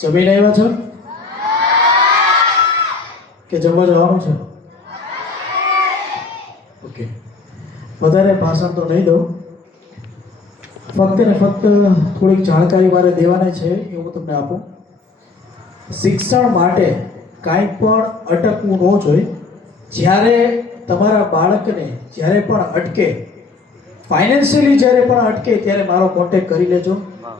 જમીને આવ્યા છો કે જમવા જવાનું છે? ઓકે, વધારે ભાષણ તો નહીં દઉં, ફક્ત ને ફક્ત થોડીક જાણકારી મારે દેવાની છે એ હું તમને આપું. શિક્ષણ માટે કાંઈ પણ અટકવું ન જોઈએ. જ્યારે તમારા બાળકને જ્યારે પણ અટકે, ફાઇનાન્શિયલી જ્યારે પણ અટકે ત્યારે મારો કોન્ટેક્ટ કરી લેજો.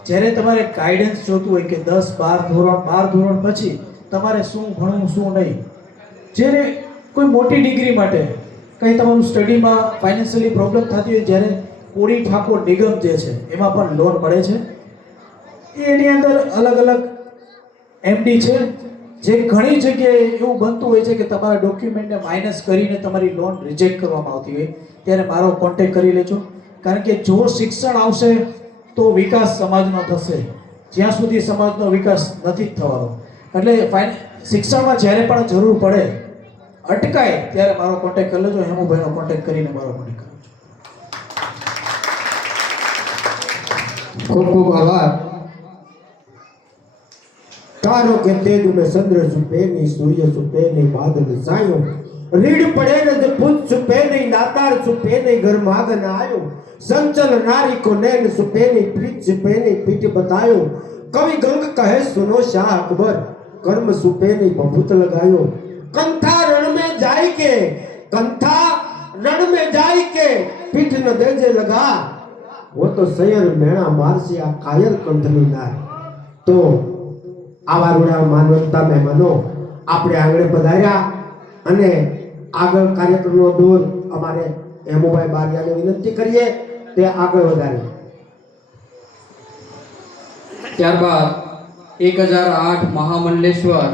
જ્યારે તમારે ગાઈડન્સ જોતું હોય કે 10-12 ધોરણ પછી તમારે શું ભણવું શું નહીં, જ્યારે કોઈ મોટી ડિગ્રી માટે કંઈ તમારું સ્ટડીમાં ફાઇનાન્શિયલી પ્રોબ્લેમ થતી હોય, જ્યારે કોળી ઠાકોર નિગમ જે છે એમાં પણ લોન મળે છે. એની અંદર અલગ અલગ એમડી છે, જે ઘણી જગ્યાએ એવું બનતું હોય છે કે તમારા ડોક્યુમેન્ટને માઇનસ કરીને તમારી લોન રિજેક્ટ કરવામાં આવતી હોય, ત્યારે મારો કોન્ટેક્ટ કરી લેજો. કારણ કે જો શિક્ષણ આવશે તો વિકાસ સમાજનો થશે, જ્યાં સુધી સમાજનો વિકાસ નથી થવાનો. એટલે શિક્ષણમાં જ્યારે પણ જરૂર પડે, અટકાય ત્યારે મારો કોન્ટેક્ટ કરી લેજો. હેમુભાઈનો કોન્ટેક્ટ કરીને મારો કોન્ટેક્ટ કરજો. ખૂબ ખૂબ આભાર. તારો કે તેજ में चंद्र छुपे नहीं, सूर्य छुपे नहीं, बादल छायो, રીડ પડે ને તો ભૂત છુપે નહીં, દાતાર છુપે નહીં, ઘર માગન આયો, સંચલ નારી को नैन છુપे नहीं, प्रीत છુપे नहीं, पीठ बतायो, कवि गंग कहे सुनो शाह अकबर, कर्म છુપे नहीं, बहुत लगायो, कंथा रण में जाई के, कंथा रण में जाई के, पीठ न देजे लगा, वो तो सैयर मेणा मारसी आ कायर कंठनी नार. तो આવા રૂડા માનવતા મહેમાનો આપણે આંગણે પધાર્યા અને આગળ કાર્યક્રમનો દોર અમારે હેમુભાઈ બારિયાને વિનંતી કરીએ તે આગળ વધારે. ત્યારબાદ 1008 મહામંડલેશ્વર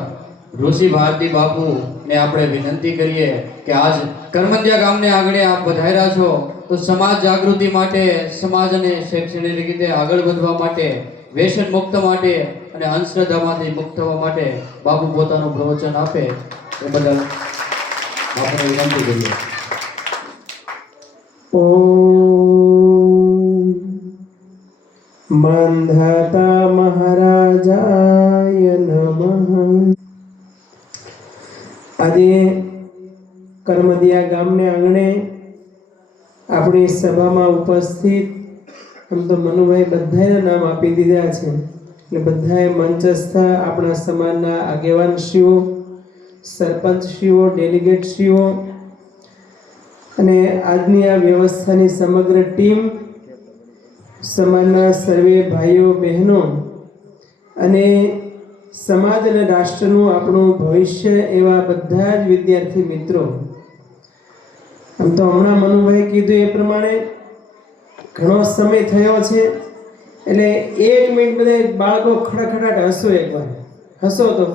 ઋષિ ભારતી બાપુ ને આપણે વિનંતી કરીએ કે આજ કરમંદિયા ગામને આંગણે આપ પધાર્યા છો તો સમાજ જાગૃતિ માટે, સમાજને શૈક્ષણિક રીતે આગળ વધવા માટે, વ્યસન મુક્ત માટે અને અંધશ્રદ્ધામાંથી મુક્ત થવા માટે બાપુ પોતાનું પ્રવચન આપે એ બદલ બાપુને વિનંતી કરીએ. ઓમ માંધાતા મહારાજાય નમઃ. આજે કરમદિયા ગામને આંગણે આપણી સભામાં ઉપસ્થિત, આમ તો મનુભાઈ બધાના નામ આપી દીધા છે એટલે બધાએ મંચસ્થ આપણા સમાજના આગેવાનશ્રીઓ, સરપંચશ્રીઓ, ડેલિગેટશ્રીઓ અને આજની આ વ્યવસ્થાની સમગ્ર ટીમ, સમાજના સર્વે ભાઈઓ બહેનો અને સમાજ અને રાષ્ટ્રનું આપણું ભવિષ્ય એવા બધા જ વિદ્યાર્થી મિત્રો. આમ તો હમણાં મનુભાઈ કીધું એ પ્રમાણે ઘણો સમય થયો છે એટલે 1 મિનિટ બધા બાળકો ખડખડાટ હસો, એકવાર હસો તો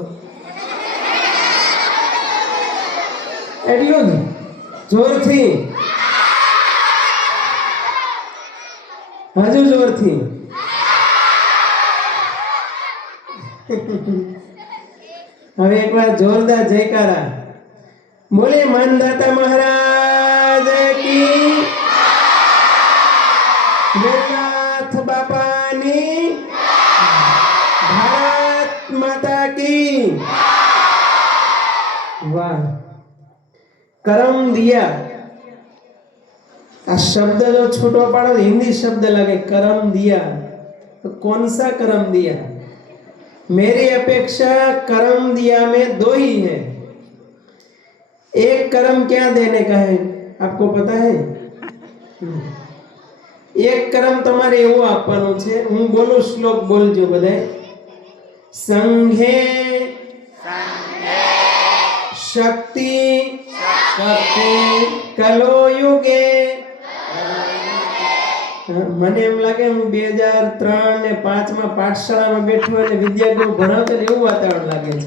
એટલું જ જોરથી, હજુ જોરથી. હવે એકવાર જોરદાર જયકારા બોલે માનદાતા મહારાજ કી, વેદનાથ બાપાની, ભારત માતા કી. વાહ. करम दिया, आ शब्द जो छोटो पाड़ो हिंदी शब्द लगे, करम दिया. तो कौन सा करम दिया? मेरी अपेक्षा करम दिया में 2 ही है. एक करम क्या देने का है आपको पता है? एक करम तुम्हारे एवं आपવાનું છે. હું બોલું શ્લોક બોલજો બધાય. સંઘે શક્તિ કલો યુગે. મને એમ લાગે હું 2003 ને 5 માં પાઠશાળામાં બેઠો અને વિદ્યાર્થીઓ ભણાવતો ને એવું વાતાવરણ લાગે છે.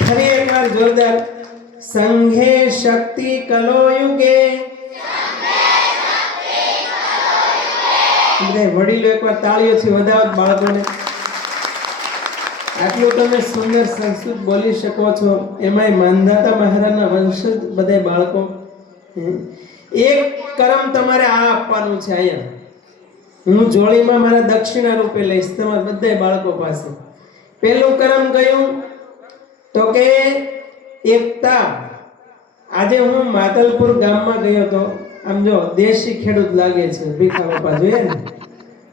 ફરી એકવાર જોરદાર. સંઘે શક્તિ કલો યુગે. વડીલો એકવાર તાળીઓથી વધાવો બાળકોને. આટલું તમે સુંદર સંસ્કૃત બોલી શકો છો, એમાંય માંધાતા મહારાજના વંશજ બધા બાળકો. એક કરમ તમારે આ આપવાનું છે અહીંયા. હું જોડીમાં મારા દક્ષિણા રૂપે લઈશ તમારા બધા બાળકો પાસે. પહેલું કરમ કયું તો કે એકતા. આજે હું માતલપુર ગામમાં ગયો તો. આમ જો દેશી ખેડૂત લાગે છે ભીખા બાપા, જોઈએ ને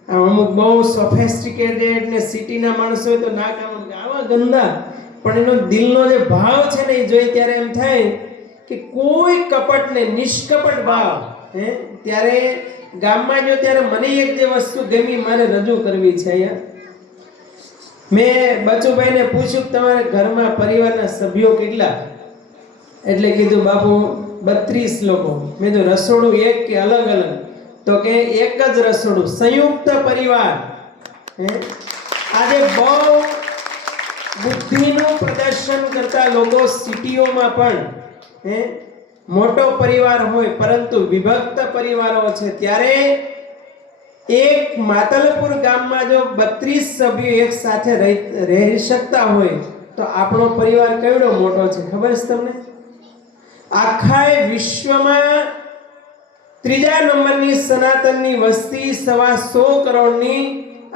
આમ અમુક બહુ સોફેસ્ટિકેટેડ ને સિટીના માણસો હોય તો ના કામ આવા ગંદા, પણ એનો દિલનો જે ભાવ છે ને એ જોઈ ત્યારે એમ થાય કે કોઈ કપટ ને નિષ્કપટ ભાવ. ત્યારે ગામમાં જો ત્યારે મને એક જે વસ્તુ ગમી મારે રજૂ કરવી છે અહીંયા. મેં બચુભાઈને પૂછ્યું કે તમારા ઘરમાં પરિવારના સભ્યો કેટલા? એટલે કીધું બાપુ 32 લોકો. મેં તો રસોડું એક કે અલગ અલગ? તો કે એક જ રસોડું, સંયુક્ત પરિવાર. આજે બહુ બુદ્ધિનું પ્રદર્શન કરતા લોકો સિટીઓમાં પણ મોટો પરિવાર હોય પરંતુ વિભક્ત પરિવારો છે. ત્યારે એક માતલપુર ગામમાં જો 32 સભ્યો એક સાથે રહી શકતા હોય તો આપણો પરિવાર કેવડો મોટો છે ખબર છે તમને? આખા વિશ્વમાં ત્રીજા નંબરની સનાતનની વસ્તી 125 કરોડની,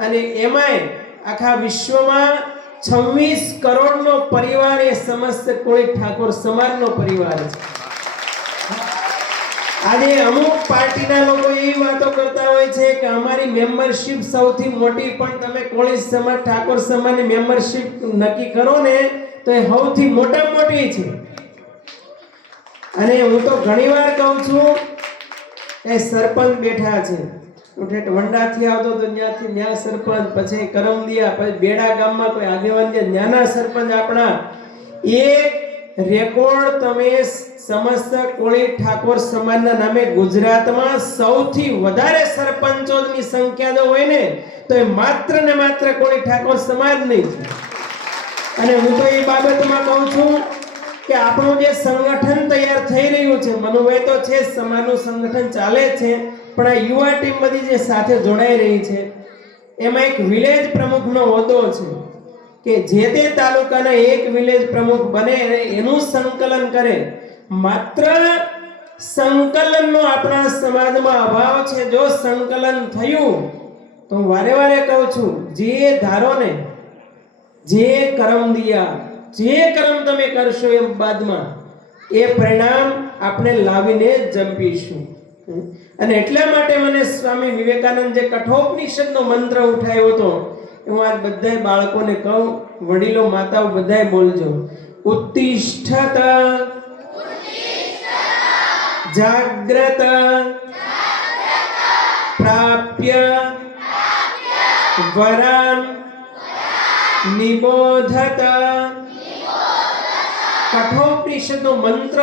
અને એમાંય આખા વિશ્વમાં 26 કરોડનો પરિવાર એ સમસ્ત કોળી ઠાકોર સમાજનો પરિવાર છે. આજે અમુક પાર્ટીના લોકો એવી વાતો કરતા હોય છે કે અમારી મેમ્બરશિપ સૌથી મોટી, પણ તમે કોળી સમાજ ઠાકોર સમાજની મેમ્બરશિપ નક્કી કરો ને તો એ સૌથી મોટા મોટી છે. અને હું તો ઘણીવાર કહું છું એ સરપંચ બેઠા છે. હું ઠેઠ વંડાથી આવતો તો ત્યાંથી ન્યા સરપંચ, પછી કરમદિયા, પછી બેડા ગામમાં કોઈ આગેવાન જે ન્યાના સરપંચ આપણા, એક રેકોર્ડ તમે સમસ્ત કોળી ઠાકોર સમાજના નામે ગુજરાતમાં સૌથી વધારે સરપંચોની સંખ્યા જો હોય ને તો એ માત્ર ને માત્ર કોળી ઠાકોર સમાજની છે. અને હું તો એ બાબતમાં કહું છું કે આપણું જે સંગઠન તૈયાર થઈ રહ્યું છે, મનુભાઈ તો છે સમાજનું સંગઠન ચાલે છે, પણ આ યુવા ટીમ બધી જે સાથે જોડાઈ રહી છે એમાં એક વિલેજ પ્રમુખનો હોદ્દો છે કે જે તે તાલુકાના એક વિલેજ પ્રમુખ બને અને એનું સંકલન કરે. માત્ર સંકલનનો આપણા સમાજમાં અભાવ છે. જો સંકલન થયું તો હું વારે વારે કહું છું, જે ધારો ને, જે કરમ દિયા, જે કર્મ તમે કરશો એમ બાદમાં એ પરિણામ આપણે લાવીને જંપીશું. અને એટલા માટે મને સ્વામી વિવેકાનંદ જે કઠોપનિષદનો મંત્ર ઉઠાવ્યો હતો હું આજ બધાય બાળકોને કહું, વડીલો માતાઓ બધાય બોલજો, ઉત્તિષ્ઠત જાગ્રત પ્રાપ્ય વરાન નિબોધત. કઠોપનિષદનો મંત્ર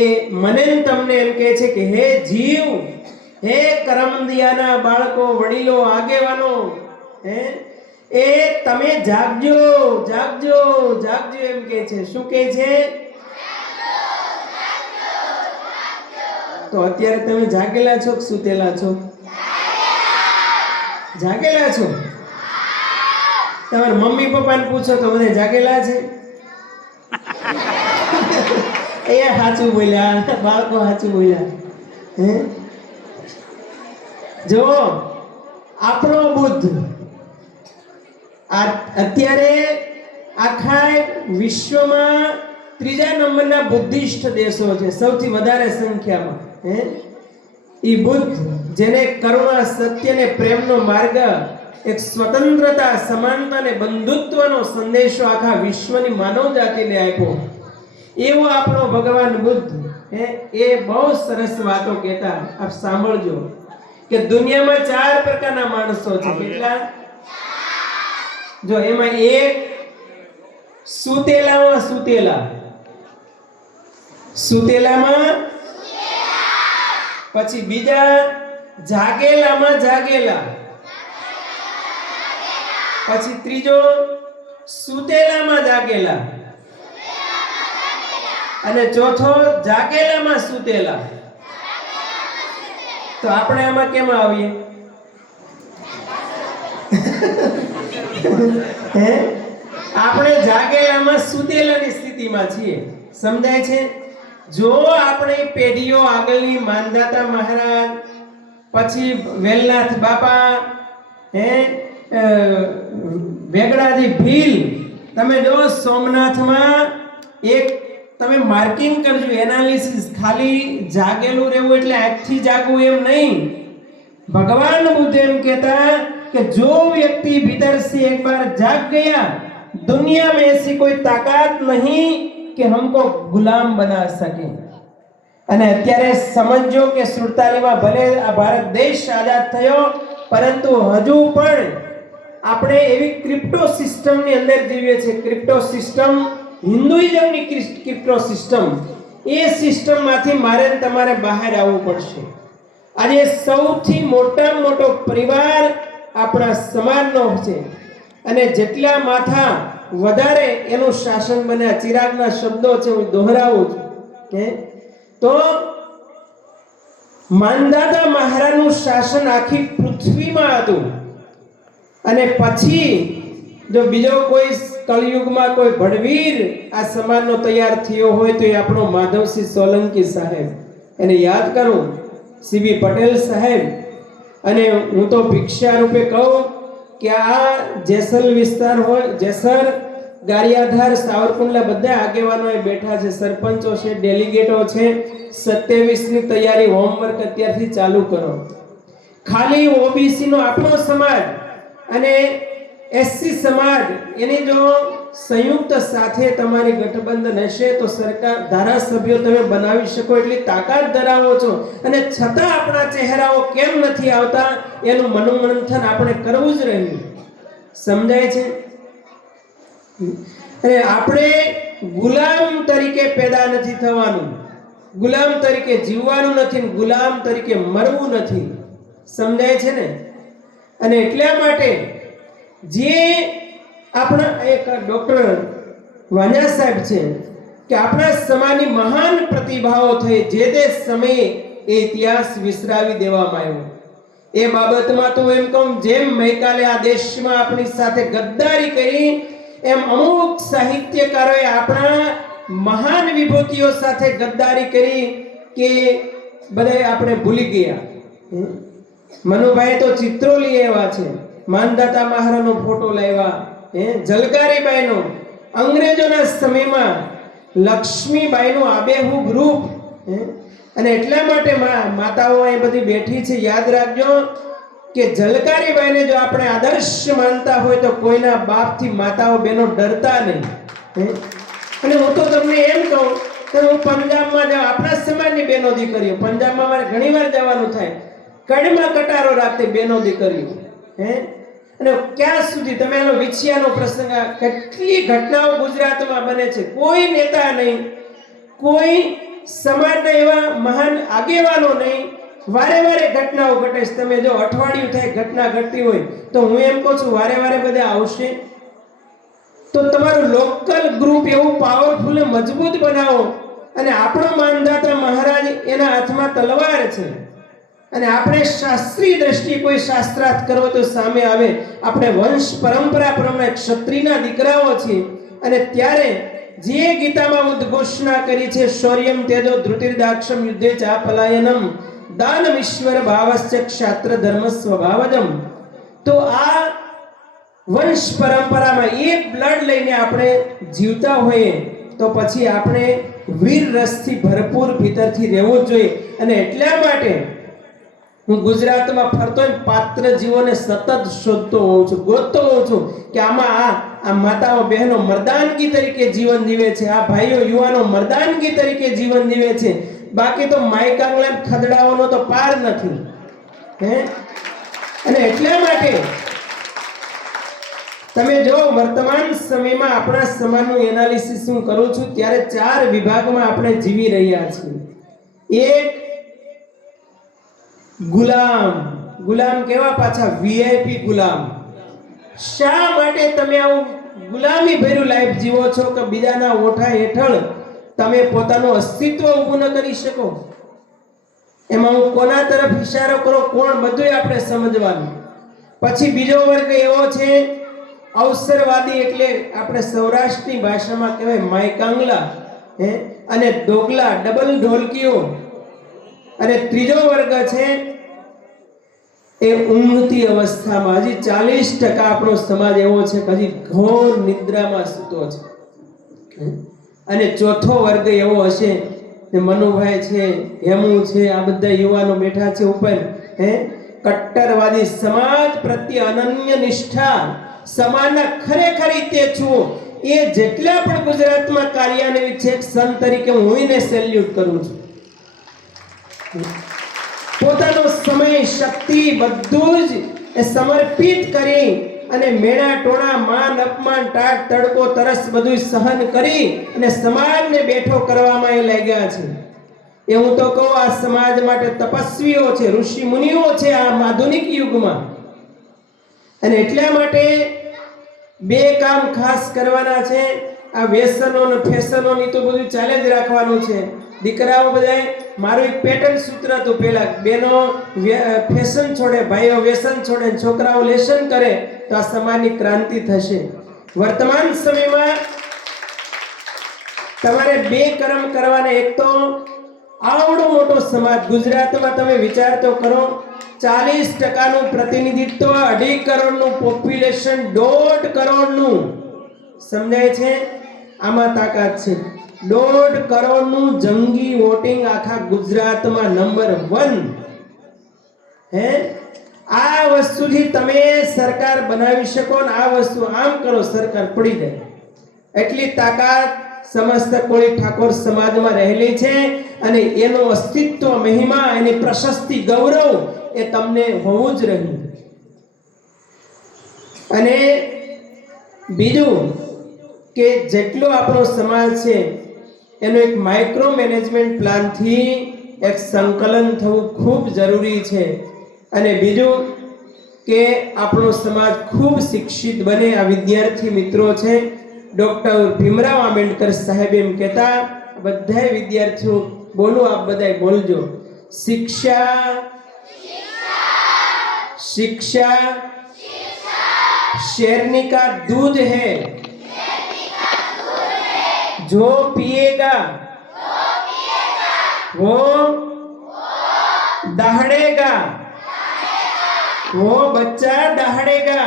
એ મને તમને એમ કહે છે કે હે જીવ, હે કરમદિયાના બાળકો, વડીલો, આગેવાનો, એ તમે જાગજો, જાગજો, જાગજો એમ કહે છે. શું કહે છે? તો અત્યારે તમે જાગેલા છો કે સૂતેલા છો? જાગેલા છો. તમારા મમ્મી પપ્પાને પૂછો તો બધા જાગેલા છે? એ સાચું બોલ્યા, બાળકો સાચું બોલ્યા. જો આપણો બુદ્ધ અત્યારે આખા વિશ્વમાં ત્રીજા નંબરના બુદ્ધિસ્ટ દેશો છે સૌથી વધારે સંખ્યામાં. ઈ બુદ્ધ જેને કરુણા, સત્ય ને પ્રેમનો માર્ગ, એક સ્વતંત્રતા, સમાનતા અને બંધુત્વનો સંદેશો આખા વિશ્વની માનવ જાતિને આપ્યો, એવો આપણો ભગવાન બુદ્ધ એ બહુ સરસ વાતો કહેતા. આપ સાંભળજો કે દુનિયામાં 4 પ્રકારના માણસો છે. કેટલા? જો એમાં એક સુતેલામાં સુતેલા, સુતેલામાં, પછી બીજા જાગેલામાં જાગેલા, પછી ત્રીજો સુતેલામાં જાગેલા, અને ચોથો જાગેલામાં સુતેલા. તો આપણે આમાં કેમ આવીએ? આપણે જાગેલામાં સુતેલાની સ્થિતિમાં છીએ. સમજાય છે? જો આપણે પેઢીઓ આગળની માનદાતા મહારાજ, પછી વેલનાથ બાપા, વેગડાજી ભીલ. તમે જો સોમનાથમાં એક તમે માર્કિંગ કરજો, એનાલિસિસ. ખાલી જાગેલું રહેવું એટલે આંખથી જાગવું એમ નહીં. भगवान बुद्ध एम कहता कि जो व्यक्ति भीतर से एक बार जाग गया, दुनिया में ऐसी कोई ताकत नहीं कि हमको गुलाम बना सके. અને અત્યારે સમજો કે 47 માં ભલે આ ભારત દેશ આઝાદ થયો, પરંતુ હજુ પણ આપણે એવી ક્રિપ્ટો સિસ્ટમની અંદર જીવીએ છીએ. ક્રિપ્ટો સિસ્ટમ હિન્દુઇઝમની ક્રિપ્ટો સિસ્ટમ. એ સિસ્ટમમાંથી મારે તમારે બહાર આવવું પડશે. આજે સૌથી મોટામાં મોટો પરિવાર આપણા સમાજનો છે, અને જેટલા માથા વધારે એનું શાસન બન્યા. ચિરાગના શબ્દો છે, હું દોહરાવું છું કે તો માનદાતા મહારાજનું શાસન આખી પૃથ્વીમાં હતું. અને પછી જો બીજો કોઈ કળિયુગમાં કોઈ ભડવીર આ સમાજનો તૈયાર થયો હોય તો એ આપણો માધવસિંહ સોલંકી સાહેબ. એને યાદ કરું, સીબી પટેલ સાહેબ. અને હું તો ભિક્ષા રૂપે કહું કે આ જેસલ વિસ્તાર હોય, જેસર, ગારિયાધાર, સાવરકુંડલા બધા આગેવાનો બેઠા છે, સરપંચો છે, ડેલિગેટો છે. 27 ની તૈયારી હોમવર્ક અત્યારથી ચાલુ કરો. ખાલી ઓબીસી નો આપણો સમાજ અને એસસી સમાજ એની જો સંયુક્ત સાથે તમારી ગઠબંધન હશે તો સરકાર, ધારાસભ્યો તમે બનાવી શકો એટલી તાકાત ધરાવો છો. અને છતાં આપણા ચહેરાઓ કેમ નથી આવતા એનું મનોમંથન આપણે કરવું જ રહ્યું. સમજાય છે? અને આપણે ગુલામ તરીકે પેદા નથી થવાનું, ગુલામ તરીકે જીવવાનું નથી, ગુલામ તરીકે મરવું નથી. સમજાય છે ને? અને એટલા માટે જે આપણા એક ડોક્ટર વાંજા સાહેબ છે કે આપણા સમાજની મહાન પ્રતિભાઓ થઈ, જે તે સમયે એ ઇતિહાસ વિસરાવી દેવામાં આવ્યો. એ બાબતમાં તો એમ કહું, જેમ મૈકાલે આ દેશમાં આપણી સાથે ગદ્દારી કરી, એમ અમુક સાહિત્યકારોએ આપણા મહાન વિભૂતિઓ સાથે ગદ્દારી કરી કે બધા આપણે ભૂલી ગયા. મનુભાઈ તો ચિત્રો લઈ આવ્યા છે, માનદાતા મહારાજનો ફોટો લાવ્યા, જલકારીબાઈનો અંગ્રેજોના સમયમાં લક્ષ્મીબાઈનું આબેહૂબ રૂપ. અને એટલા માટે માતાઓ અહીં બધી બેઠી છે, યાદ રાખજો કે જલકારીબાઈને જો આપણે આદર્શ માનતા હોય તો કોઈના બાપથી માતાઓ બહેનો ડરતા નહીં. અને હું તો તમને એમ કહું કે હું પંજાબમાં જાઉં, આપણા સમાજની બહેનો દીકરીઓ, પંજાબમાં મારે ઘણી વાર જવાનું થાય, કડમાં કટારો રાખતી બહેનો દીકરીઓ. અને ક્યાં સુધી તમે એનો વિછિયાનો પ્રસંગ, કેટલી ઘટનાઓ ગુજરાતમાં બને છે. કોઈ નેતા નહીં, કોઈ સમાજના એવા મહાન આગેવાનો નહીં, વારે વારે ઘટનાઓ ઘટે છે. તમે જો અઠવાડિયું થાય ઘટના ઘટતી હોય તો હું એમ કહું છું વારે વારે બધા આવશે તો તમારું લોકલ ગ્રુપ એવું પાવરફુલ મજબૂત બનાવો. અને આપણો માનદાતા મહારાજ, એના હાથમાં તલવાર છે. અને આપણે શાસ્ત્રીય દ્રષ્ટિએ કોઈ શાસ્ત્રાર્થ કરવો તો સામે આવે. આપણે વંશ પરંપરા પ્રમાણે ક્ષત્રિયના દીકરાઓ છીએ. અને ત્યારે જે ગીતામાં ઉદ્ઘોષણા કરી છે, શૌર્યમ તેજો ધૃતિર્દાક્ષમ યુદ્ધે ચા પલાયનમ દાનમ ઈશ્વર ભાવસ્ય ક્ષાત્ર ધર્મ સ્વભાવજમ. તો આ વંશ પરંપરામાં એક બ્લડ લઈને આપણે જીવતા હોઈએ તો પછી આપણે વીર રસથી ભરપૂર ભીતરથી રહેવું જોઈએ. અને એટલા માટે હું ગુજરાતમાં ફરતો પાત્ર જીવોને સતત શોધતો હોઉં છું, ગોતતો હોઉં છું કે આમાં આ માતાઓ બહેનો મર્દાનગી તરીકે જીવન જીવે છે, આ ભાઈઓ યુવાનો મર્દાનગી તરીકે જીવન જીવે છે. બાકી તો માયકાંગલા ખદડાઓનો તો પાર નથી. અને એટલા માટે તમે જો વર્તમાન સમયમાં આપણા સમાજનું એનાલિસિસ હું કરું છું ત્યારે 4 વિભાગમાં આપણે જીવી રહ્યા છીએ. એક ગુલામ. ગુલામ કેવા? પાછા વીઆઈપી ગુલામ. શા માટે તમે આવું ગુલામી ભર્યું લાઈફ જીવો છો કે બીજાના ઓઠા હેઠળ તમે પોતાનું અસ્તિત્વ ઊભું ન કરી શકો? એમાં હું કોના તરફ ઇશારો કરો, કોણ, બધું આપણે સમજવાનું. પછી બીજો વર્ગ એવો છે અવસરવાદી, એટલે આપણે સૌરાષ્ટ્રની ભાષામાં કહેવાય માયકાંગલા અને દોગલા, ડબલ ઢોલકીઓ. અને ત્રીજો વર્ગ છે એ ઊંઘતી અવસ્થામાં હજી 40% આપણો સમાજ એવો છે કે હજી ઘોર નિદ્રામાં સૂતો છે. અને ચોથો વર્ગ એવો હશે કે મનુભાઈ છે, હેમુ છે, આ બધા યુવાનો બેઠા છે ઉપર, કટ્ટરવાદી સમાજ પ્રત્યે અનન્ય નિષ્ઠા, સમાજના ખરેખર રીતે છું એ જેટલા પણ ગુજરાતમાં કાર્યાન્વિત છે, એક સંત તરીકે હું એને સેલ્યુટ કરું છું. પોતાનો સમય, શક્તિ બધું જ એ સમર્પિત કરી અને મેણા ટોણા, માન અપમાન, ટાટ તડકો, તરસ બધું સહન કરી અને સમાજને બેઠો કરવામાં એ લાગ્યા છે. એ હું તો કહું, આ સમાજ માટે તપસ્વીઓ છે, ઋષિ મુનિઓ છે આ આધુનિક યુગમાં. અને એટલા માટે બે કામ ખાસ કરવાના છે. આ વ્યસનો અને ફેશનો ની તો બધું ચાલે જ રાખવાનું છે. દીકરાઓ બધાય, મારું એક પેટર્ન સૂત્ર હતું પહેલા, બેનો ફેશન છોડે, ભાઈઓ વ્યસન છોડે, છોકરાઓ લેશન કરે તો આ સમાજની ક્રાંતિ થશે. વર્તમાન સમયમાં તમારે બે કર્મ કરવાના. એક તો આવડો મોટો સમાજ ગુજરાતમાં, તમે વિચાર તો કરો, 40%નું પ્રતિનિધિત્વ, 2.5 કરોડનું પોપ્યુલેશન, 1.5 કરોડનું, સમજાય છે? આમાં તાકાત છે. 1.5 કરોડનું જંગી વોટિંગ આખા ગુજરાતમાં નંબર 1. આ વસ્તુથી તમે સરકાર બનાવી શકો ને આ વસ્તુ આમ કરો સરકાર પડી જાય, એટલી તાકાત સમસ્ત કોળી ઠાકોર સમાજમાં રહેલી છે. અને એનું અસ્તિત્વ, મહિમા, એની પ્રશસ્તિ, ગૌરવ એ તમને હોવું જ રહ્યું. અને બીજું કે જેટલો આપણો સમાજ છે એનો એક માઇક્રો મેનેજમેન્ટ પ્લાનથી એક સંકલન થવું ખૂબ જરૂરી છે. અને બીજું કે આપણો સમાજ ખૂબ શિક્ષિત બને. આ વિદ્યાર્થી મિત્રો છે, ડોક્ટર ભીમરાવ આંબેડકર સાહેબ એમ કહેતા, બધા વિદ્યાર્થીઓ બોલો, આપ બધાય બોલજો, શિક્ષા શિક્ષા शेरनी का दूध है, जो पिएगा वो दहाड़ेगा, वो बच्चा दहाड़ेगा,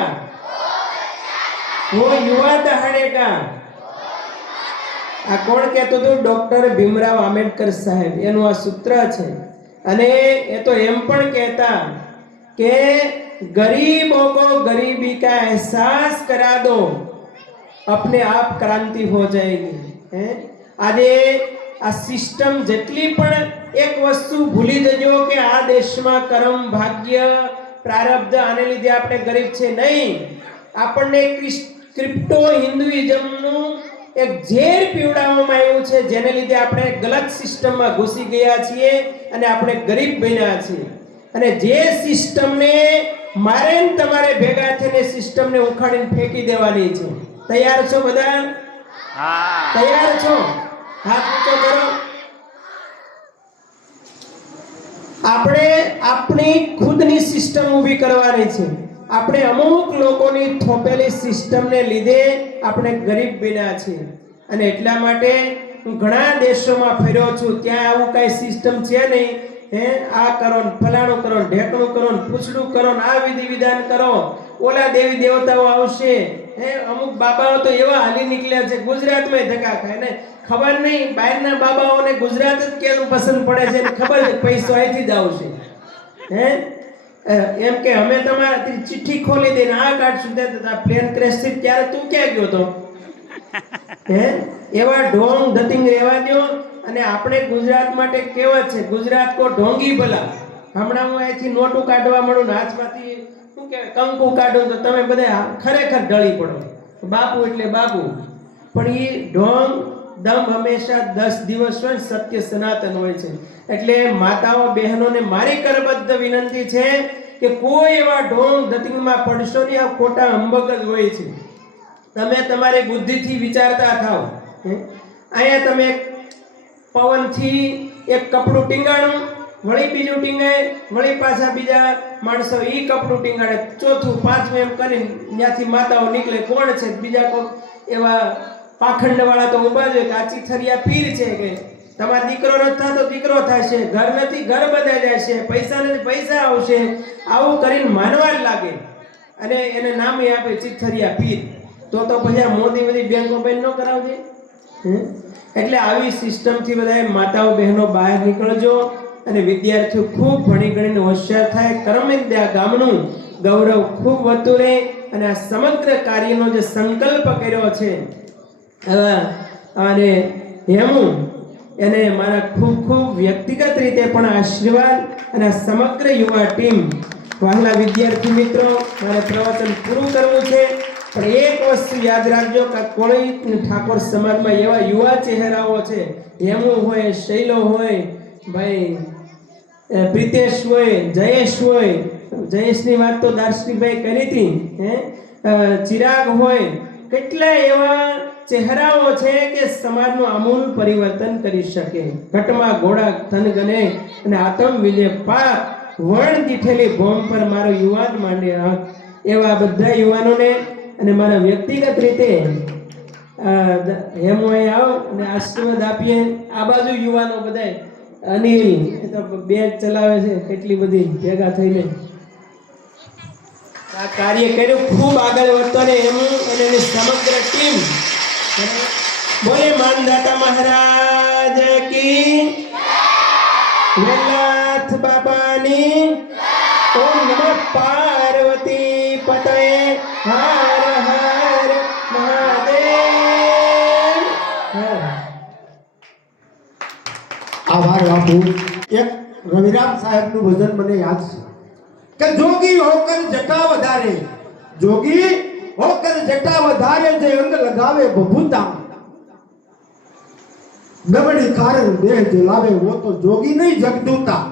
वो युवा दहाड़ेगा. આ કોણ કહેતો હતું? ડોક્ટર ભીમરાવ આંબેડકર સાહેબ. એનું આ સૂત્ર છે. અને એ તો એમ પણ કહેતા કે गरीबों को गरीबी का एहसास करा दो, अपने आप क्रांति हो जाएगी. આજે આ સિસ્ટમ જેટલી પણ, એક વસ્તુ ભૂલી જજો કે આ દેશમાં કર્મ, ભાગ્ય, પ્રારબ્ધ, આને લીધે આપણે ગરીબ છે નહીં. આપણને ક્રિપ્ટો હિન્દુઇઝમનું એક ઝેર પીવડાવવામાં આવ્યું છે, જેને લીધે આપણે ગલત સિસ્ટમમાં ઘૂસી ગયા છીએ અને આપણે ગરીબ બન્યા છીએ. અને જે સિસ્ટમને મારે ને તમારે ભેગા થઈને સિસ્ટમને ઉખાડીને ફેંકી દેવાની છે. તૈયાર છો બધા? હા. તૈયાર છો? હાથ ઊંચો કરો. આપણે આપણી ખુદની સિસ્ટમ ઊભી કરવાની છે. આપણે અમુક લોકોની થોપેલી સિસ્ટમને લીધે આપણે ગરીબ બન્યા છીએ. અને એટલા માટે હું ઘણા દેશોમાં ફર્યો છું, ત્યાં આવું કઈ સિસ્ટમ છે નહીં. આ કરો ને ફલાણું કરો ને ઢેકણું કરો ને પૂછડું કરો ને આ વિધિ વિધાન કરો, ઓલા દેવી દેવતાઓ આવશે. અમુક બાબાઓ તો એવા હાલી નીકળ્યા છે, ગુજરાતમાં ધક્કા ખાય ને ખબર નહીં બહારના બાબાઓને ગુજરાત જ કેમ પસંદ પડે છે, ખબર છે પૈસો અહીંથી જ આવશે. એમ કે અમે તમારી ચિઠ્ઠી ખોલી દઈને આ કાઢશું, પ્લેન ક્રેશ થઈ ત્યારે તું ક્યાં ગયો તો? એવા ઢોંગ ધતિંગ રહેવા દો. અને આપણે ગુજરાત માટે કહેવત છે, ગુજરાત કો ઢોંગી ભલા. હમણાં હું અહીંથી નોટું કાઢવા મળું ને હાથમાંથી શું કહેવાય કંકુ કાઢું તો તમે બધા ખરેખર ઢળી પડો. બાપુ એટલે બાપુ. પણ એ ઢોંગ દમ હંમેશા 10 દિવસ હોય, સત્ય સનાતન હોય છે. એટલે માતાઓ બહેનોને મારી કરબદ્ધ વિનંતી છે કે કોઈ એવા ઢોંગ ધતિંગમાં પડશો નહીં. આ ખોટા હંબક જ હોય છે. તમે તમારી બુદ્ધિથી વિચારતા થાઓ. અહીંયા તમે પવનથી એક કપડું ટીંગાણું, વળી બીજું ટીંગાય, વળી પાછા બીજા માણસો ઈ કપડું ટીંગાડે, ચોથું પાંચમું એમ કરીને ત્યાંથી માતાઓ નીકળે. કોણ છે? બીજા કોઈ એવા પાખંડ વાળા તો ઉભા છે કે આ ચીથરિયા પીર છે કે તમારો દીકરો નથી થતો દીકરો થશે, ઘર નથી ઘર બંધાઈ જશે, પૈસા નથી પૈસા આવશે, આવું કરીને માનવા જ લાગે અને એને નામ આપે ચિઠ્ઠરિયા પીર. તો પછી આ મોદી બધી બેંકો બંધ ન કરાવજે. એટલે આવી સિસ્ટમથી બધા માતાઓ બહેનો બહાર નીકળજો અને વિદ્યાર્થીઓ ખૂબ ભણી ગણીને હોશિયાર થાય. કરમદ્યા ગામનું ગૌરવ ખૂબ વધતું રહે અને આ સમગ્ર કાર્યનો જે સંકલ્પ કર્યો છે અને હેમુ એને મારા ખૂબ ખૂબ વ્યક્તિગત રીતે પણ આશીર્વાદ અને આ સમગ્ર યુવા ટીમ. વહાલા વિદ્યાર્થી મિત્રો, મારે પ્રવચન પૂરું કરવું છે પણ એક વસ્તુ યાદ રાખજો કે કોઈ ઠાકોર સમાજમાં એવા યુવા ચહેરાઓ છે, હેમુ હોય, શૈલો હોય, ભાઈ પ્રિતેશ હોય, જયેશ હોય, જયેશની વાત તો દાર્શનિકભાઈ કરી હતી, ચિરાગ હોય, કેટલા એવા ચહેરાઓ છે કે સમાજનું આમૂલ પરિવર્તન કરી શકે. ઘટમાં ઘોડા ધન ગને અને આતમ વિજય પાક વર્ણ દીઠેલી ભૂમ પર મારો યુવાન માંડે એવા બધા યુવાનોને અને મારા વ્યક્તિગત રીતે હેમુ અહીં આવો અને આશીર્વાદ આપીએ. આ બાજુ યુવાનો બધા અનિલ એ તો બેગ ચલાવે છે કેટલી બધી ભેગા થઈને આ કાર્ય કર્યું, ખૂબ આગળ વધતો ને હેમુ અને એની સમગ્ર ટીમ. બોલે માનદાતા મહારાજ કી, વેલાથ બાબાની, ઓમ નમઃ પાર્વતી પતય, હર હર મહાદેવ. આભાર બાપુ. એક રવિરામ સાહેબનું ભજન મને યાદ છે કે જોગી હોકર જટા વધારે, જોગી હોકર જટા વધારે, જે અંગ લગાવે બભૂતા, નબળી કારણ દેહ જલાવે, વો તો જોગી નહીં જગદૂતા.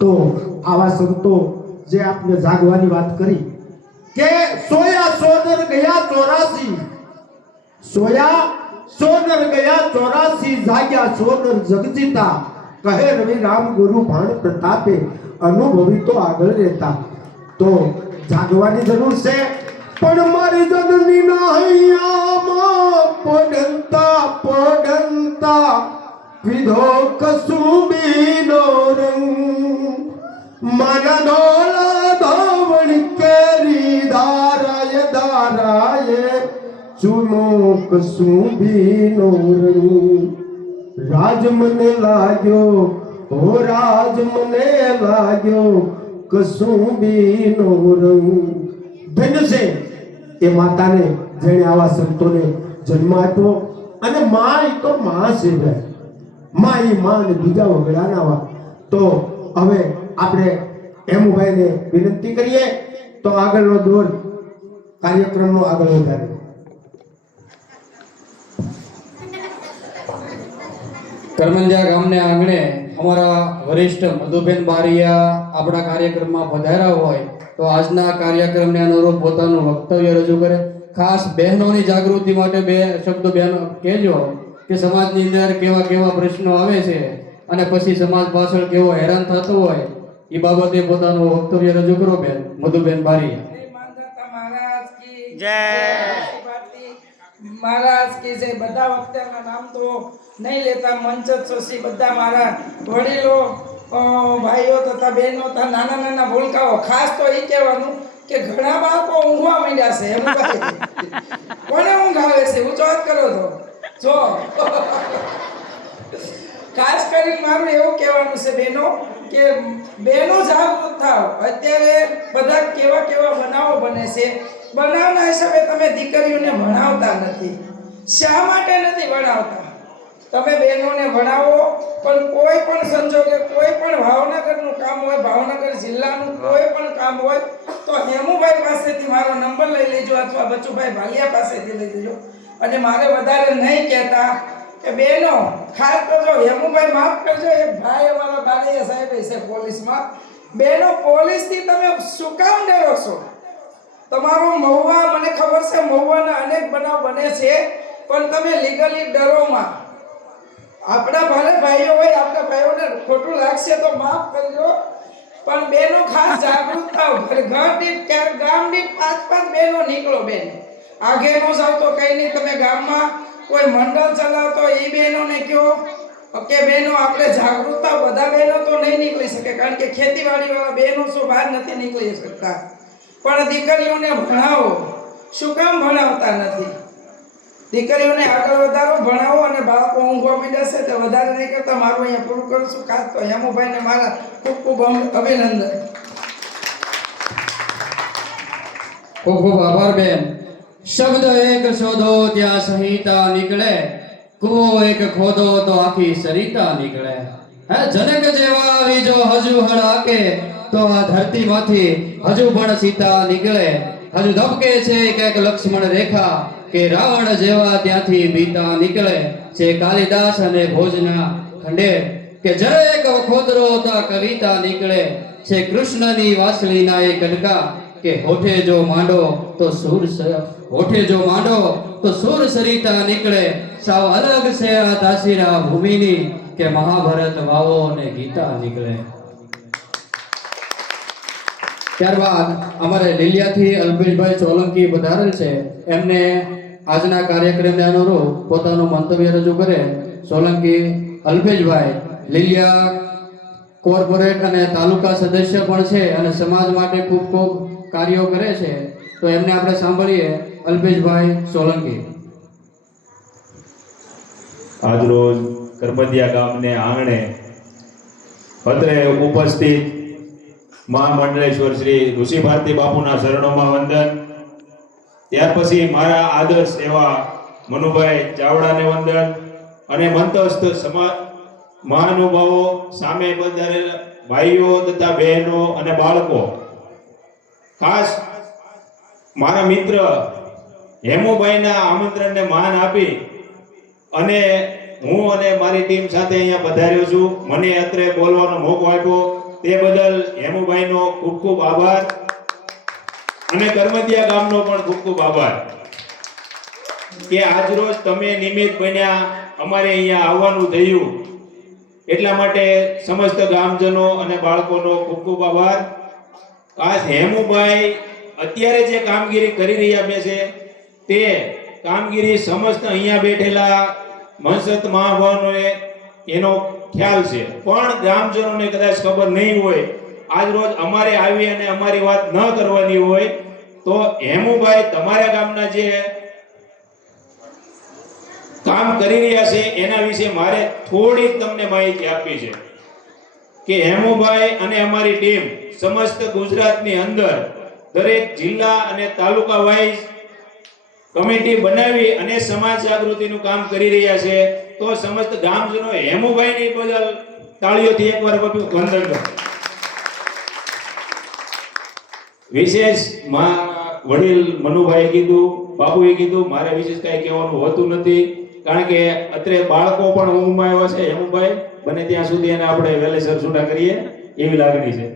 તો આવા સંતો જે આપને જાગવાની વાત કરી કે સોયા સોનર ગયા 84, સોયા સોનર ગયા 84, જાગ્યા સોનર જગજીતા, કહે રવિ રામ ગુરુ ભાણ પ્રતાપે, અનુભવી તો આગળ રહેતા. તો જાગવાની જરૂર છે પણ મારી જનની ના હૈયામાં પડંતા પડંતા વિધો કસુબીનો રંગ, માના ડોલા ધવણ કેરી દારાય દારાય ચુનો કસુબીનો રંગ. રાજ મને લાગ્યો, ઓ રાજ મને લાગ્યો કસુબીનો રંગ. ધન્ય છે એ માતાને જેણે આવા સંતોને જન્મ આપ્યો. અને માં ઈ તો માં છે ભાઈ, માં ઈ માં ને બીજા વગડા ના. તો હવે આપણે હેમુભાઈને વિનંતી કરીએ તો આગળનો દોર કાર્યક્રમનો આગળ વધારે. કરમંજા ગામને આંગણે અમારા વરિષ્ઠ મધુબેન બારિયા આપણા કાર્યક્રમમાં પધાર્યા હોય તો આજના કાર્યક્રમને અનુરૂપ પોતાનું વક્તવ્ય રજૂ કરે. ખાસ બહેનોની જાગૃતિ માટે બે શબ્દો બહેનો કહેજો કે સમાજની અંદર કેવા કેવા પ્રશ્નો આવે છે અને પછી સમાજ પાછળ કેવો હેરાન થતો હોય એ બાબતે પોતાનું વક્તવ્ય રજૂ કરો. બેન મધુબેન બારિયા. મહારાજ કી જય. મહારાજ કી જય. બધા વક્તાના નામ તો નહીં લેતા, મંચસ્વી બધા મારા વડીલો, ભાઈઓ તથા બહેનો તથા નાના નાના ભૂલકાઓ. ખાસ તો એ કહેવાનું કે ઘણા બાળકો ઊંઘવા માંડ્યા છે. કોને ઊંઘ આવે છે? ઊંચો હાથ કરો તો જો. ખાસ કરીને મારું એવું કહેવાનું છે બહેનો કે બહેનો જાગૃત થાવ. અત્યારે બધા કેવા કેવા બનાવો બને છે. બનાવના હિસાબે તમે દીકરીઓને ભણાવતા નથી. શા માટે નથી ભણાવતા? તમે બહેનોને ભણાવો, પણ કોઈ પણ સંજોગે કોઈ પણ ભાવનગરનું કામ હોય, ભાવનગર જિલ્લાનું કોઈ પણ કામ હોય તો હેમુભાઈ પાસેથી મારો નંબર લઈ લેજો અથવા બચુભાઈ ભાલિયા પાસેથી લઈ લેજો. અને મારે વધારે નહીં કહેતા કે બહેનો ખાસ કરજો, હેમુભાઈ માફ કરજો, એ ભાઈ અમારા બારૈયા સાહેબ છે પોલીસમાં. બહેનો પોલીસથી તમે શું કામ ડરો છો? તમારો મહુવા, મને ખબર છે મહુવાના અનેક બનાવ બને છે, પણ તમે લીગલી ડરોમાં. આપણા ભાઈઓ હોય, આપણા ભાઈઓને ખોટું લાગશે તો માફ કરજો, પણ બહેનો ખાસ જાગૃત થાવ. ઘર દીઠ ગામ દીઠ 5-5 બહેનો નીકળો. બેન આગે નો જાવ તો કઈ નહીં, તમે ગામમાં કોઈ મંડળ ચલાવતો એ બહેનોને કહો કે બહેનો આપણે જાગૃતતા, બધા બહેનો તો નહીં નીકળી શકે કારણ કે ખેતીવાડી વાળા બહેનો શું બહાર નથી નીકળી શકતા, પણ દીકરીઓને ભણાવો. શું કામ ભણાવતા નથી? દીકરીઓને આગળ વધારો, ભણાવો અને બાળકો ઊંઘવા માંડ્યા છે તો વધારે નહીં કરતા. મારું અહીંયા પૂરું કરું છું. ખાસ તો હેમુભાઈને મારા ખૂબ ખૂબ અભિનંદન. ખૂબ ખૂબ આભાર બેન. શબ્દ એક શોધો ત્યાં સંહિતા નીકળે, કૂવો એક ખોદો તો આખી સરિતા નીકળે. હે જનક જેવા વીજો હજુ હળાકે તો આ ધરતીમાંથી હજુ પણ સીતા નીકળે. હજુ ધબકે છે ક્યાંક લક્ષ્મણ રેખા કે રાવણ જેવા ત્યાંથી બીતા નીકળે. છે કાલિદાસ અને ભોજના ખંડે કે જરેક ખોદરો તો કવિતા નીકળે. છે કૃષ્ણની વાસળીના એ કનકા કે હોઠે જો માંડો તો સુર સરિતા નીકળે. સાવ અલગ છે આ તાસીરા ભૂમિની કે મહાભારત વાવો અને ગીતા નીકળે. ત્યારબાદ અમારે લીલિયાથી અલ્પેશભાઈ સોલંકી પધારેલ છે. એમને આજના કાર્યક્રમને અનુરૂપ પોતાનું મંતવ્ય રજૂ કરે. સોલંકી અલ્પેશભાઈ લીલિયા કોર્પોરેટ અને તાલુકા સદસ્ય પણ છે અને સમાજ માટે ખૂબ ખૂબ કાર્યો કરે છે. તો એમને આપણે સાંભળીએ. અલ્પેશભાઈ સોલંકી. આજરોજ કરમદિયા ગામને આંગણે અત્રે ઉપસ્થિત મહામંડલેશ્વર શ્રી ઋષિ ભારતી બાપુના શરણોમાં વંદન. ત્યાર પછી મારા આદર્શ એવા મનુભાઈ ચાવડાને વંદન અને મંતસ્થ મહાનુભાવો, સામે પધારેલા ભાઈઓ તથા બહેનો અને બાળકો, ખાસ મારા મિત્ર હેમુભાઈના આમંત્રણને માન આપી અને હું અને મારી ટીમ સાથે અહીંયા પધાર્યો છું. મને અત્રે બોલવાનો મોકો આપ્યો તે બદલ હેમુભાઈનો ખૂબ ખૂબ આભાર અને કરમદિયા ગામનો પણ ખૂબ ખૂબ આભાર કે આજરોજ તમે નિમિત્ત બન્યા, અમારે અહીંયા આવવાનું થયું. એટલા માટે સમસ્ત ગામજનો અને બાળકોનો ખૂબ ખૂબ આભાર. આ હેમુભાઈ અત્યારે જે કામગીરી કરી રહ્યા છે તે કામગીરી સમસ્ત અહીંયા બેઠેલા મહંત મહાભાવોને એનો ખ્યાલ છે, પણ ગ્રામજનોને કદાચ ખબર નહીં હોય. આજ રોજ અમારે આવી અને અમારી વાત ન કરવાની હોય તો હેમુભાઈ તમારા ગામના જે કામ કરી રહ્યા છે એના વિશે મારે થોડીક તમને માહિતી આપવી છે કે હેમુભાઈ અને અમારી ટીમ સમસ્ત ગુજરાતની અંદર દરેક જિલ્લા અને તાલુકા વાઇઝ કમિટી બનાવી અને સમાજ જાગૃતિનું કામ કરી રહ્યા છે. તો સમસ્ત ગામજનો હેમુભાઈની બદલ તાળીઓથી એકવાર વંદન કરો. વિશેષ વડીલ મનુભાઈ કીધું, બાપુએ કીધું, મારે વિશેષ કઈ કહેવાનું હોતું નથી કારણ કે અત્યારે બાળકો પણ ઊંઘમાં આવ્યા છે. હેમુભાઈ બને ત્યાં સુધી એને આપણે વહેલેસર છૂટા કરીએ એવી લાગણી છે.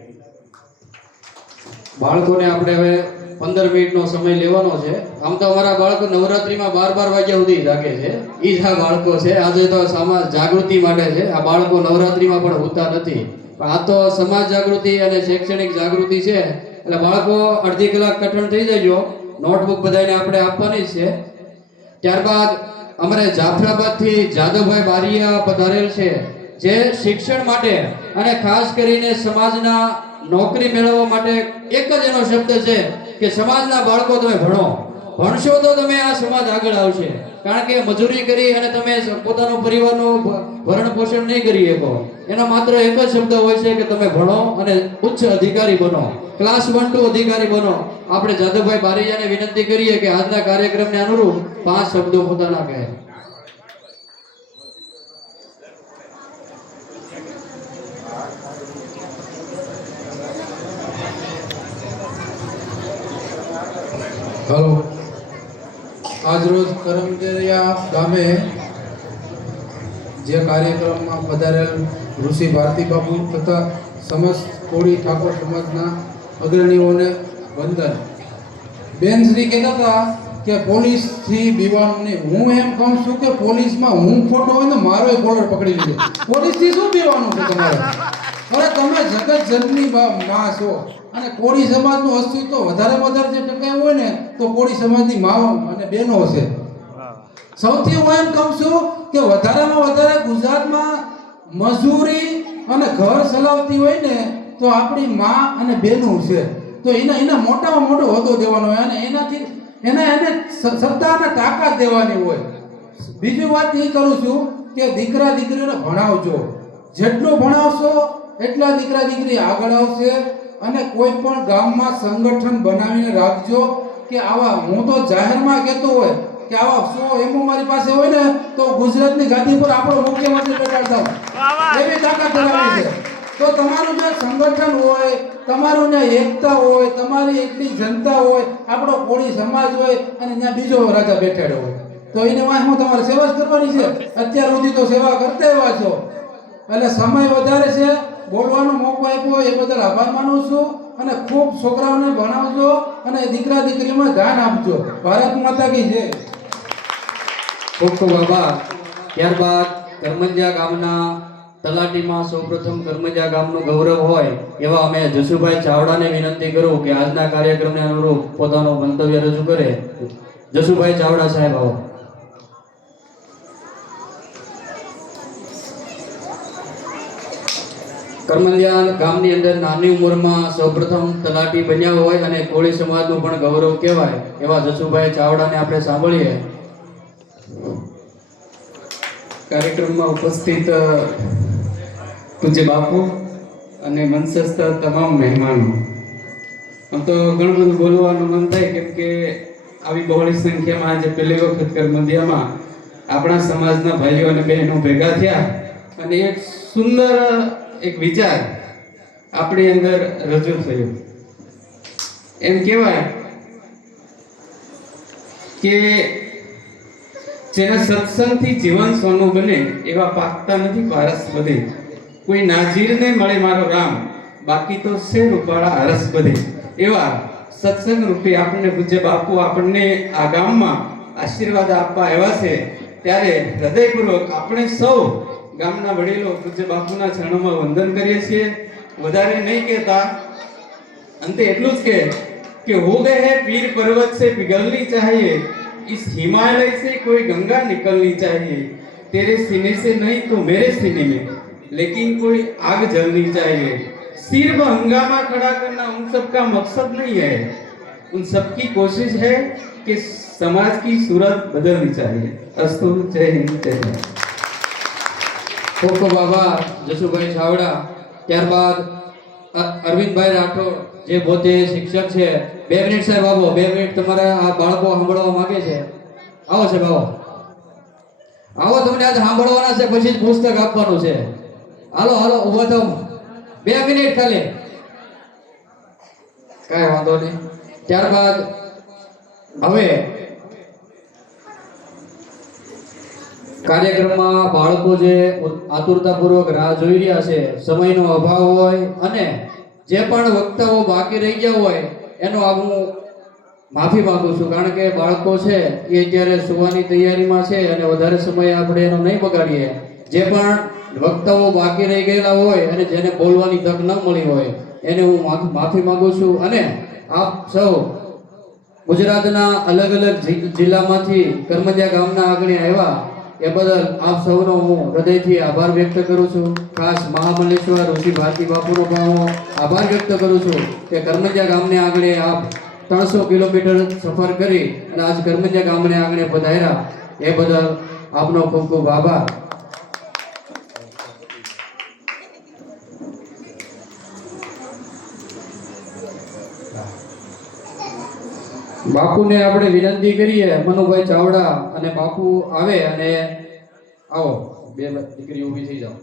બાળકોને આપણે હવે 15 મિનિટનો સમય લેવાનો છે. આમ તો અમારા બાળકો નવરાત્રીમાં 12 વાગ્યા સુધી જાગે છે. ઈ જ આ બાળકો છે. આજે તો સમાજ જાગૃતિ માટે છે. આ બાળકો નવરાત્રીમાં પણ હોતા નથી. આ તો સમાજ જાગૃતિ અને શૈક્ષણિક જાગૃતિ છે. એટલે બાળકો અડધી કલાક કઠણ થઈ જજો. નોટબુક બધાને આપણે આપવાની જ છે. ત્યારબાદ અમારે જાફરાબાદથી જાદવભાઈ બારિયા પધારેલ છે, જે શિક્ષણ માટે અને ખાસ કરીને સમાજના નોકરી મેળવવા માટે એક જ એનો શબ્દ છે કે સમાજના બાળકો તમે ભણશો તો તમે આ સમાજ આગળ આવશે. કારણ કે મજૂરી કરી અને તમે પોતાનું પરિવારનું ભરણ પોષણ નહીં કરી શકો. એનો માત્ર એક જ શબ્દ હોય છે કે તમે ભણો અને ઉચ્ચ અધિકારી બનો, ક્લાસ 1 to અધિકારી બનો. આપણે જાદવભાઈ બારિયાને વિનંતી કરીએ કે આજના કાર્યક્રમને અનુરૂપ 5 શબ્દો પોતાના કહે. હલો, આજરોજ કરમદિયા ગામે જે કાર્યક્રમમાં પધારેલ ઋષિ ભારતી બાપુ તથા સમસ્ત કોળી ઠાકોર સમાજના અગ્રણીઓને વંદન. બેન શ્રી કહેતા હતા કે પોલીસથી બીવાનું નહીં. હું એમ કહું છું કે પોલીસમાં હું ખોટો હોય ને મારો કોલર પકડી લીધો. પોલીસથી શું બીવાનું છે તમારે? અરે તમે જગત જનની માં છો અને કોળી સમાજનું અસ્તિત્વ વધારે જે ટકાયું હોય ને તો કોળી સમાજની માઓ અને બહેનો છે. સૌથી હું એમ કહું છું કે વધારેમાં વધારે ગુજરાતમાં મજૂરી અને ઘર ચલાવતી હોય ને તો આપણી માં અને બહેનો છે. તો એના મોટામાં મોટો હોદ્દો દેવાનો હોય અને એનાથી એને સત્તા અને તાકાત દેવાની હોય. બીજી વાત એ કરું છું કે દીકરા દીકરીઓને ભણાવજો. જેટલું ભણાવશો એટલા દીકરા દીકરી આગળ આવશે. અને કોઈ પણ ગામમાં સંગઠન બનાવીને રાખજો કે આવા, હું તો જાહેરમાં કહેતો હોય કે આવા 100 એમઓ મારી પાસે હોય ને તો ગુજરાતની ગાદી પર આપણો મુખ્યમંત્રી બેઠાડતા એવી તાકાત ધરાવી છે. તો તમારું જે સંગઠન હોય, તમારું જે એકતા હોય, તમારી એટલી જનતા હોય, આપણો કોળી સમાજ હોય અને ત્યાં બીજો રાજા બેઠાડ્યો હોય, તો એને વાંહે હું તમારે સેવા જ કરવાની છે. અત્યાર સુધી તો સેવા કરતા એવા છો. એટલે સમય વધારે છે, બોલવાનો મોકો આપ્યો એ બદલ આભાર માનું છું. અને ખૂબ છોકરાઓને ભણાવજો અને દીકરા દીકરીમાં ધ્યાન આપજો. ભારત માતા કી જય. ખૂબ ખૂબ આભાર. ત્યારબાદ કરમંજિયા ગામના તલાટીમાં સૌપ્રથમ કરમંજિયા ગામનું ગૌરવ હોય એવા અમે જસુભાઈ ચાવડાને વિનંતી કરું કે આજના કાર્યક્રમને અનુરૂપ પોતાનું મંતવ્ય રજૂ કરે. જસુભાઈ ચાવડા સાહેબ આવો. કરમંજિયા ગામની અંદર નાની ઉંમરમાં સૌપ્રથમ તલાટી બન્યા હોય અને કોળી સમાજનું પણ ગૌરવ કહેવાય એવા જસુભાઈ ચાવડાને આપણે સાંભળીએ. કાર્યક્રમમાં ઉપસ્થિત પૂજ્ય બાપુ અને મંચસ્થ તમામ મહેમાનો, આમ તો ઘણું બધું બોલવાનું મન થાય કેમ કે આવી બહોળી સંખ્યામાં આજે પહેલી વખત કરમંજિયામાં આપણા સમાજના ભાઈઓ અને બહેનો ભેગા થયા અને એક સુંદર એક વિચાર આપણી અંદર રજૂ થયો. એમ કહેવાય કે જેના સત્સંગથી જીવન સોનું બને એવા પાકતા નથી પારસ બધે. કોઈ નાજીરને મળે મારો રામ, બાકી તો છે રૂપાળા હરસ બધે. એવા સત્સંગ રૂપે આપણને પૂજ્ય બાપુ આપણને આ ગામમાં આશીર્વાદ આપવા આવ્યા છે. ત્યારે હૃદયપૂર્વક આપણે સૌ ગામના વડીલો પૂજ્ય બાપુના ચરણોમાં વંદન કરીએ છીએ. વધારે નહીં કહેતા, અંતે એટલું જ કે હો ગए પીર પર્વત से पिघलनी चाहिए, इस हिमालय से कोई गंगा निकलनी चाहिए, तेरे सीने से नहीं तो मेरे सीने में, लेकिन कोई आग जलनी चाहिए. सिर्फ हंगामा खड़ा करना उन सब का मकसद नहीं है, उन सब की कोशिश है कि समाज की सूरत बदलनी चाहिए. अस्तु. जय हिंद, जय हिंद. ખૂબ ખૂબ આભાર જસુભાઈ ચાવડા. ત્યારબાદ અરવિંદભાઈ રાઠોડ જે પોતે શિક્ષક છે. 2 મિનિટ સાહેબ આવો. 2 મિનિટ તમારા આ બાળકો સાંભળવા માંગે છે. આવો સાહેબ આવો. આવો, તમને આજ સાંભળવાના છે, પછી જ પુસ્તક આપવાનું છે. હાલો હાલો ઊભા થાવ. 2 મિનિટ ખાલી, કાંઈ વાંધો નહીં. ત્યારબાદ હવે કાર્યક્રમમાં બાળકો જે આતુરતાપૂર્વક રાહ જોઈ રહ્યા છે, સમયનો અભાવ હોય અને જે પણ વક્તાઓ બાકી રહી ગયા હોય એનો હું માફી માંગુ છું, કારણ કે બાળકો છે એ અત્યારે સુવાની તૈયારીમાં છે અને વધારે સમય આપણે એનો નહીં બગાડીએ. જે પણ વક્તાઓ બાકી રહી ગયેલા હોય અને જેને બોલવાની તક ન મળી હોય એને હું માફી માંગુ છું. અને આપ સૌ ગુજરાતના અલગ અલગ જિલ્લામાંથી કરમંજિયા ગામના આગળ આવ્યા એ બદલ આપ સૌનો હું હૃદયથી આભાર વ્યક્ત કરું છું. ખાસ મહામંડલેશ્વર ઋષિ ભારતી બાપુનો પણ હું આભાર વ્યક્ત કરું છું કે કરમંજિયા ગામને આગળ આપ 300 કિલોમીટર સફર કરી અને આજ કરમંજિયા ગામને આગળ પધાર્યા એ બદલ આપનો ખૂબ ખૂબ આભાર. બાપુને આપણે વિનંતી કરીએ, મનુભાઈ ચાવડા અને બાપુ આવે અને આવો 2 દીકરી ઊભી થઈ જાઓ.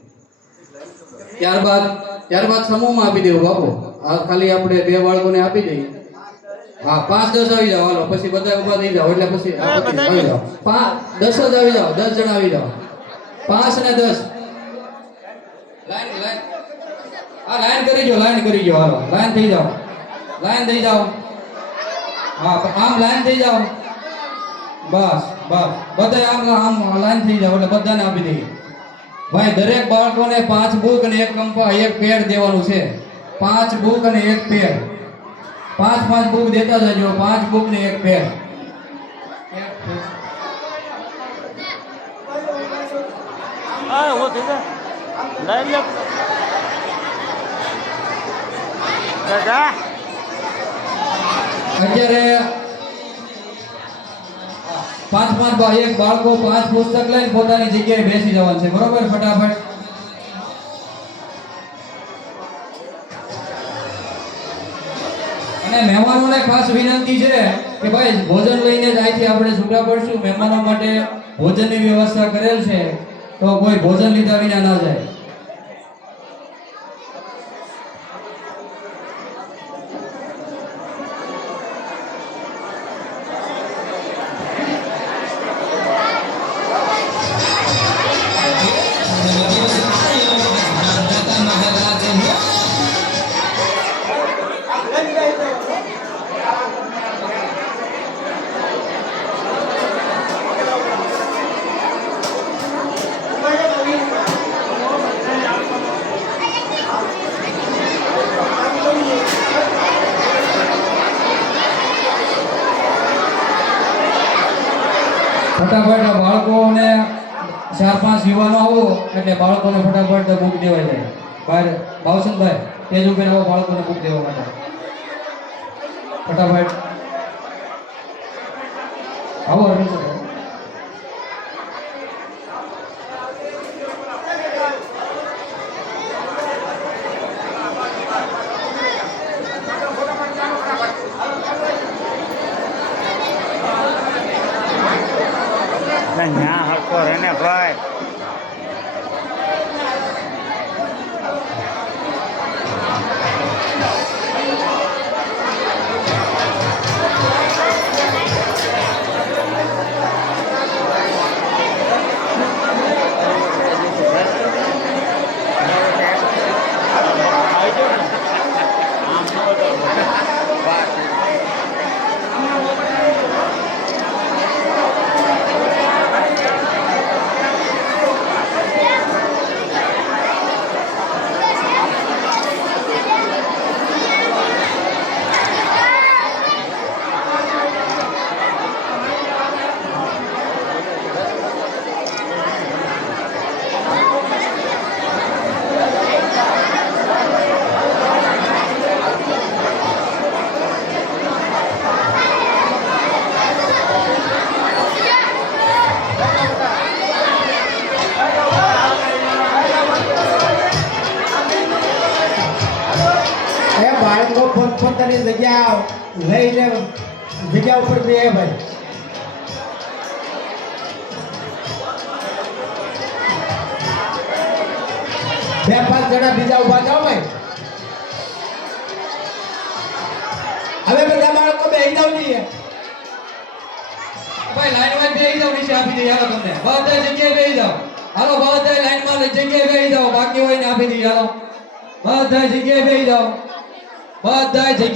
ત્યારબાદ સમૂહમાં આપી દેવું બાપુ. આ ખાલી આપણે 2 બાળકોને આપી દઈએ. હા, 5-10 આવી જાઓ. હાલો, પછી બધા ઊભા થઈ જાઓ એટલે પછી આવી જાઓ. 10 જ આવી જાઓ. 10 જણા આવી જાઓ. 5 અને 10 લાઈન હા લાઈન કરી જો. હાલો, લાઈન થઈ જાઓ. હા, આમ લાઈન થઈ જાઓ. બસ બધા આમ લાઈન થઈ જાઓ એટલે બધાને આપી દઈએ. ભાઈ, દરેક બાળકોને 5 બુક અને 1 કંપા 1 પેડ દેવાનું છે. 5 બુક અને 1 પેડ. 5 બુક દેતા જજો. 5 બુક ને 1 પેડ. અત્યારે એક બાળકો 5 પુસ્તક લઈને પોતાની જગ્યાએ બેસી જવાનું છે, બરોબર? ફટાફટ. અને મહેમાનોને ખાસ વિનંતી છે કે ભાઈ ભોજન લઈને જ અહીંથી આપણે છૂટા પડશું. મહેમાનો માટે ભોજનની વ્યવસ્થા કરેલ છે, તો કોઈ ભોજન લીધા વિના ના જાય. ફટાફટ બાળકોને 4-5 યુવાનો આવો એટલે બાળકોને ફટાફટ બુક દેવાઈ જાય. બહાર ભાવસનભાઈ તેજ ઉપર આવો બાળકોને બુક દેવા માટે ફટાફટ આવો. ના હરકો રેને ભાઈ બાળકો પોતપોતાની જગ્યા લઈને જગ્યા ઉપર બે ભાઈ. બે 5 જણા બીજા ઉભા થાવ ભાઈ. હવે બધા બાળકો બેસી જાવ જોઈએ. ભાઈ લાઈન માં બેસી જાવ, નીચે આપી દઈએ. હાલો તમને બધા જગ્યાએ બેસી જાવ. હાલો બધા લાઈન માં જગ્યાએ બેસી જાવ. બાકી હોય ને આપી દઈએ. હાલો બધા જગ્યાએ બેસી જાવ. બધા જગ્યાએ